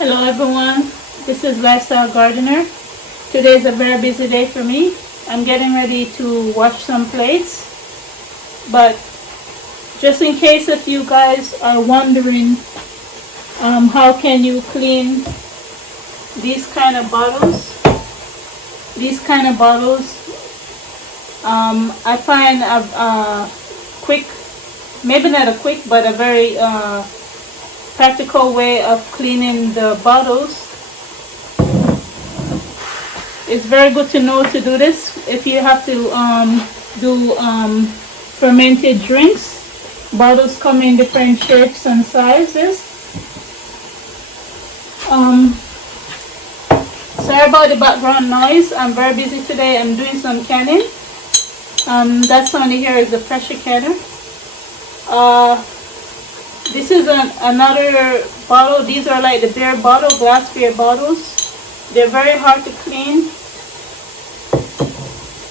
Hello everyone, this is Lifestyle Gardener. Today is a very busy day for me. I'm getting ready to wash some plates, but just in case if you guys are wondering how can you clean these kind of bottles, I find a quick, maybe not a quick, but a very practical way of cleaning the bottles. It's very good to know to do this if you have to do fermented drinks. Bottles come in different shapes and sizes. Sorry about the background noise. I'm very busy today. I'm doing some canning. That sound here is the pressure canner. This is another bottle. These are like the beer bottle, glass beer bottles. They're very hard to clean.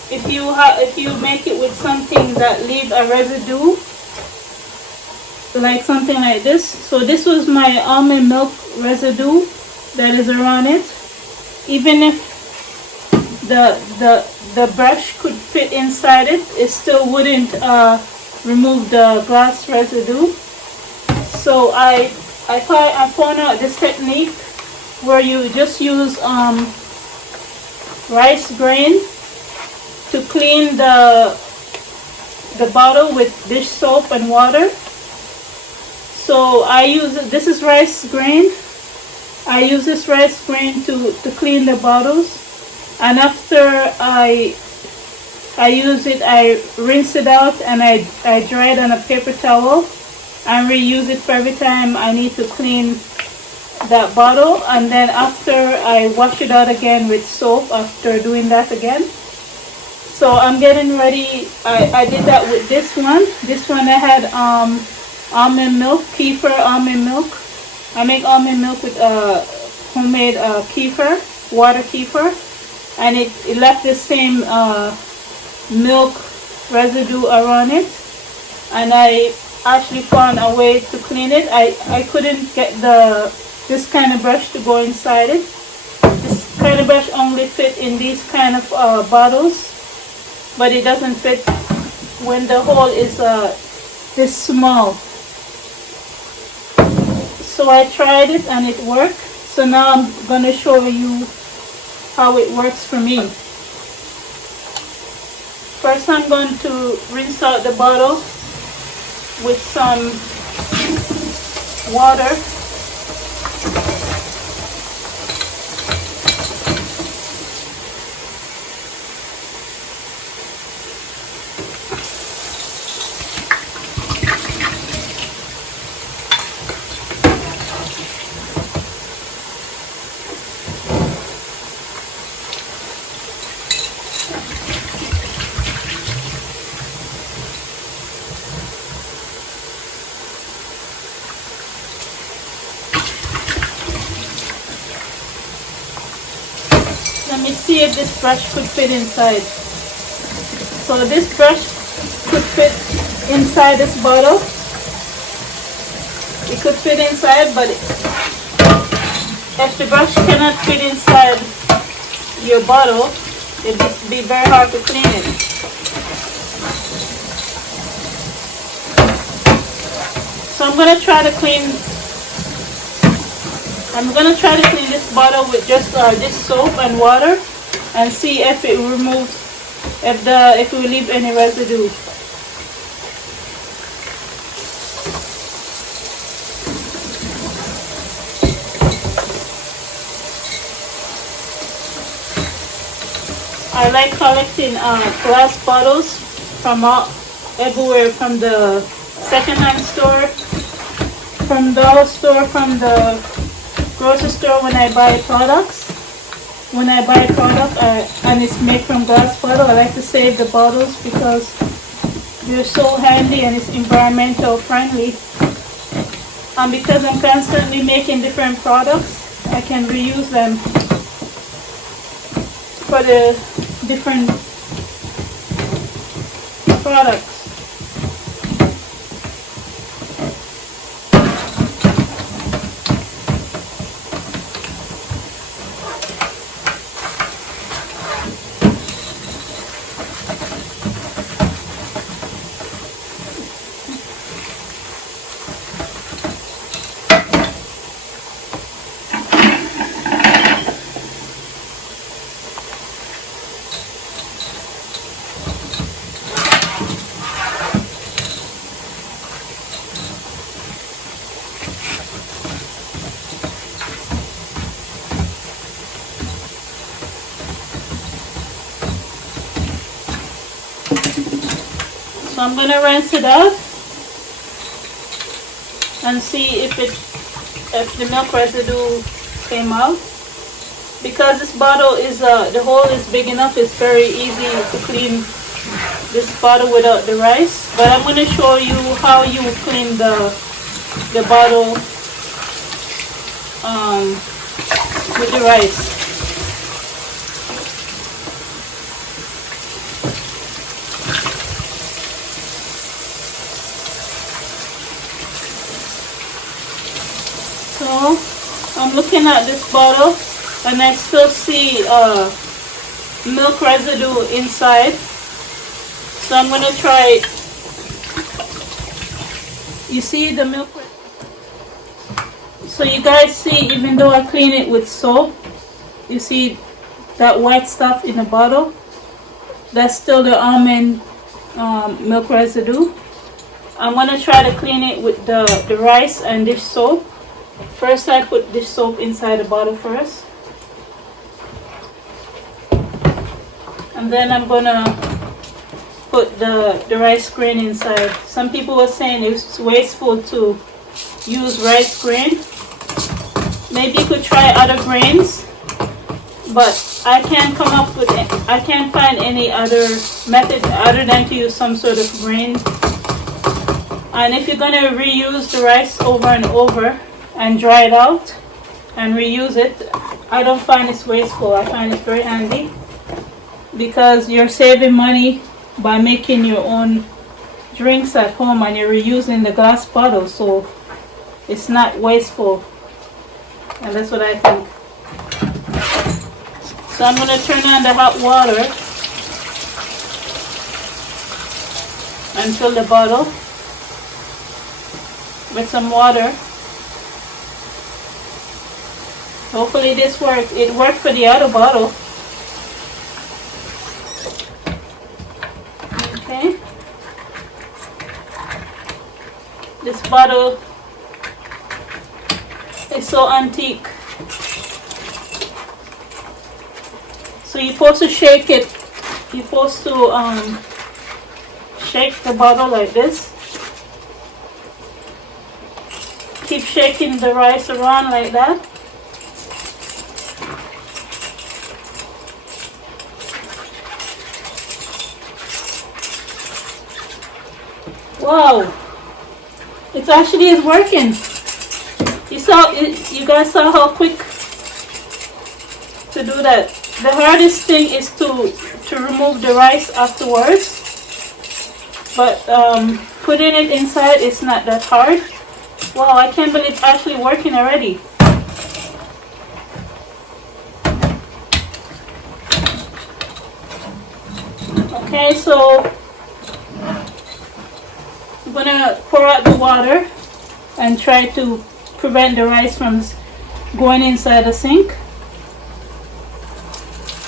If you make it with something that leave a residue, like something like this. So this was my almond milk residue that is around it. Even if the brush could fit inside it, it still wouldn't remove the glass residue. So I found out this technique where you just use rice grain to clean the bottle with dish soap and water. So I use this is rice grain. I use this rice grain to clean the bottles, and after I use it, I rinse it out and I dry it on a paper towel and reuse it for every time I need to clean that bottle. And then after I wash it out again with soap after doing that again. So I'm getting ready. I did that with this one. This one I had almond milk, kefir almond milk. I make almond milk with homemade kefir, water kefir, and it left the same milk residue around it. And I actually found a way to clean it. I couldn't get this kind of brush to go inside it. This kind of brush only fit in these kind of bottles, but it doesn't fit when the hole is this small. So I tried it and it worked. So now I'm going to show you how it works for me. First I'm going to rinse out the bottle with some water. Let me see if this brush could fit inside. So this brush could fit inside this bottle. It could fit inside, but if the brush cannot fit inside your bottle, it would be very hard to clean it. So I'm going to try to clean this bottle with just this soap and water and see if it removes, if it will leave any residue. I like collecting glass bottles from everywhere, from the second-hand store, from the dollar store, from the grocery store when I buy products. When I buy a product and it's made from glass bottle, I like to save the bottles because they're so handy and it's environmental friendly. And because I'm constantly making different products, I can reuse them for the different products. So I'm gonna rinse it out and see if the milk residue came out. Because this bottle is the hole is big enough, it's very easy to clean this bottle without the rice. But I'm gonna show you how you clean the bottle with the rice. So I'm looking at this bottle and I still see milk residue inside. So I'm gonna try. You see the milk? So you guys see, even though I clean it with soap, you see that white stuff in the bottle? That's still the almond milk residue. I'm gonna try to clean it with the rice and dish soap. First, I put dish soap inside the bottle first. And then I'm gonna put the rice grain inside. Some people were saying it's wasteful to use rice grain. Maybe you could try other grains, but I can't find any other method other than to use some sort of grain. And if you're gonna reuse the rice over and over and dry it out and reuse it, I don't find it's wasteful. I find it very handy because you're saving money by making your own drinks at home and you're reusing the glass bottle, so it's not wasteful, and that's what I think. So I'm going to turn on the hot water and fill the bottle with some water. Hopefully this works. It worked for the other bottle. Okay. This bottle is so antique. So you're supposed to shake it. You're supposed to shake the bottle like this. Keep shaking the rice around like that. Wow, it actually is working. You guys saw how quick to do that. The hardest thing is to remove the rice afterwards, but putting it inside is not that hard. Wow, I can't believe it's actually working already. Okay, so I'm gonna pour out the water and try to prevent the rice from going inside the sink.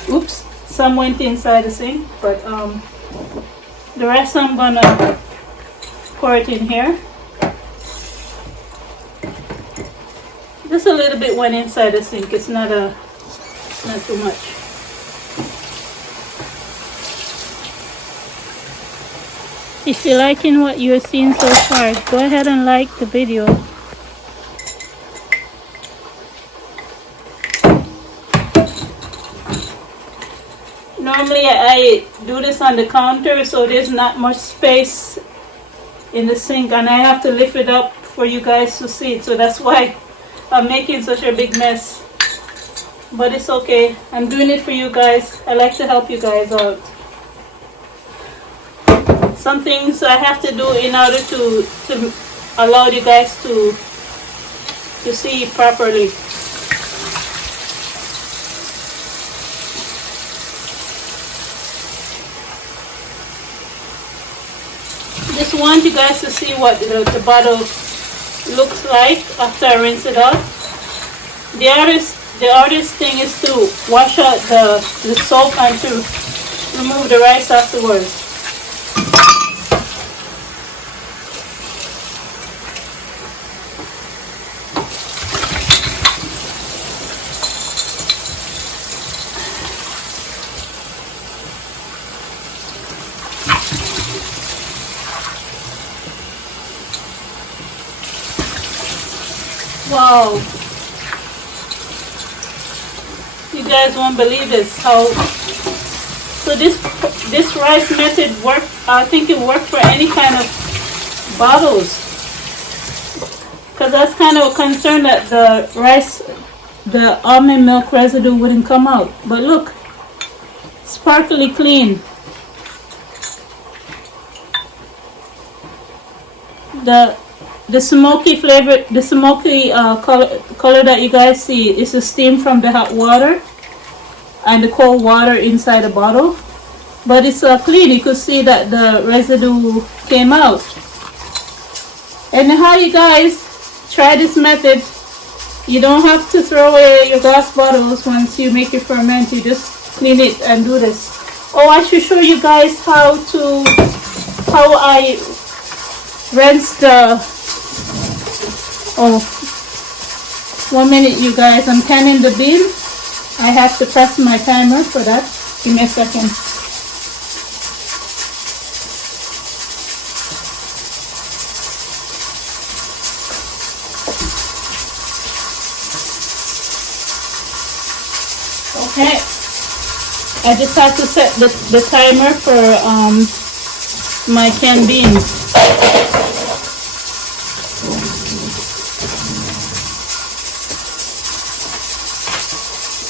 Oops, some went inside the sink, but the rest I'm gonna pour it in here. Just a little bit went inside the sink. It's not too much. If you're liking what you're seeing so far, go ahead and like the video. Normally I do this on the counter, so there's not much space in the sink, and I have to lift it up for you guys to see it, so that's why I'm making such a big mess. But it's okay. I'm doing it for you guys. I like to help you guys out. Some things I have to do in order to allow you guys to see properly. Just want you guys to see what the bottle looks like after I rinse it out. The hardest thing is to wash out the soap and to remove the rice afterwards. Wow. You guys won't believe this. So this rice method worked. I think it worked for any kind of bottles. Because I was kind of concerned that the almond milk residue wouldn't come out. But look, sparkly clean. The smoky flavor, the smoky color that you guys see is the steam from the hot water and the cold water inside the bottle. But it's clean. You could see that the residue came out. And how you guys try this method, you don't have to throw away your glass bottles once you make your ferment. You just clean it and do this. Oh, I should show you guys how I rinse the, oh, 1 minute you guys, I'm canning the bean. I have to press my timer for that. Give me a second. Okay, I just have to set the timer for my canned beans.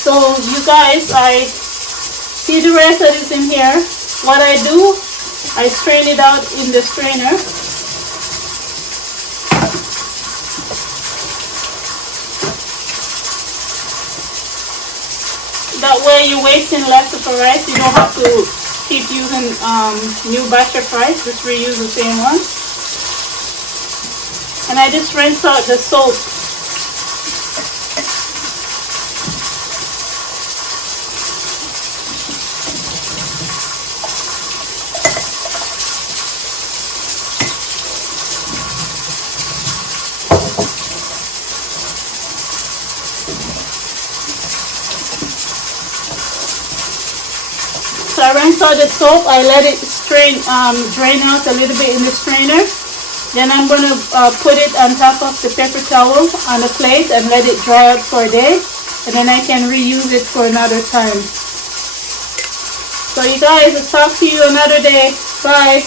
So you guys, I see the rest that is in here. What I do, I strain it out in the strainer. That way you're wasting less of the rice. You don't have to keep using new batch of rice. Just reuse the same one. And I just rinse out the soap. So I rinse out the soap. I let it drain out a little bit in the strainer. Then I'm going to put it on top of the paper towel on a plate and let it dry out for a day. And then I can reuse it for another time. So you guys, I'll talk to you another day. Bye.